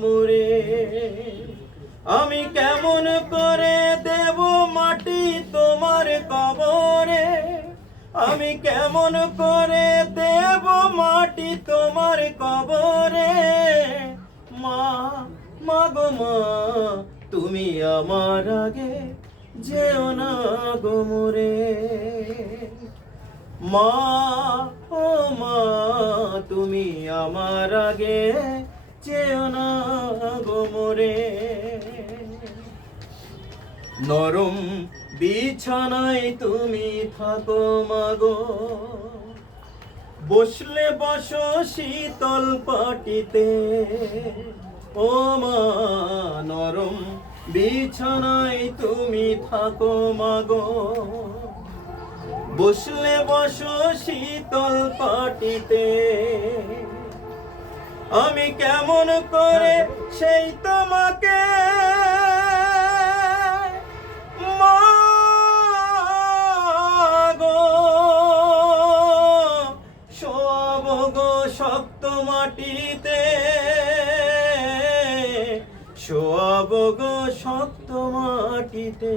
মোরে। আমি কেমন করে দেব মাটি তোমার কবরে, আমি কেমন করে দেব মাটি তোমার কবরে। মা, মা গো মা, তুমি আমার আগে যেও না গো মোরে। মা, ও মা, তুমি আমার আগে যেও না গো মোরে। নরম বিছানায় তুমি থাকো মাগো, বসলে বসো শীতল পাটিতে। ও মা, নরম বিছানায় তুমি থাকো মাগো, বসলে বসো শীতল পাটিতে। আমি কেমন করে সেই তোমাকে শক্ত মাটিতে, শোয়াব গো শক্ত মাটিতে।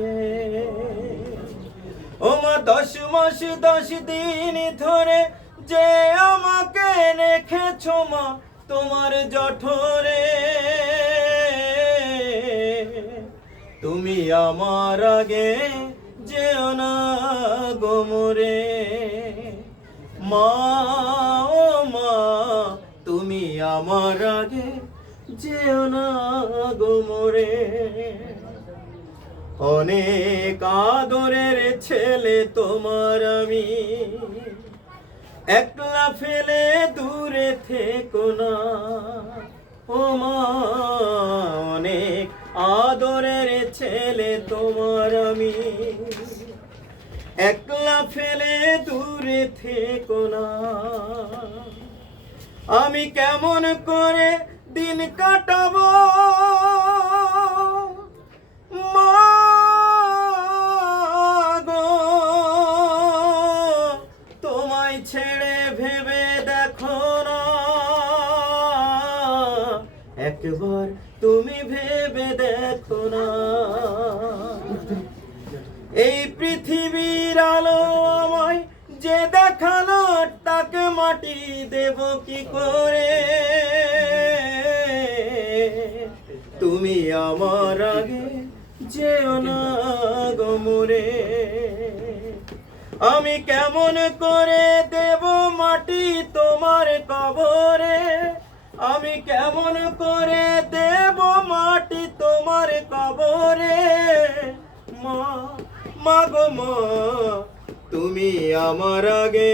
ও মা, 10 মাস 10 দিন ধরে যে আমাকে রেখেছো মা তোমার জঠরে। তুমি আমার আগে যেও না গো মোরে। মা, ও মা, তুমি আমার আগে যেও না গো মোরে। অনেক আদরের ছেলে তোমার আমি, একলা ফেলে দূরে থেকো না। ও মা, অনেক আদরের ছেলে তোমার আমি, একলা ফেলে দূরে থেকো না। আমি কেমন করে দিন কাটাবো মা গো, তোমায় ছেড়ে ভেবে দেখো না। একবার তুমি ভেবে দেখো না। এই পৃথিবীর আলো আমায় যে দেখালো, তাকে মাটি দেব কি করে। তুমি আমার আগে যেও না গো মোরে। আমি কেমন করে দেব মাটি তোমার কবরে, আমি কেমন করে দেব মাটি তোমার কবরে। মা, মা গো মা, তুমি আমার আগে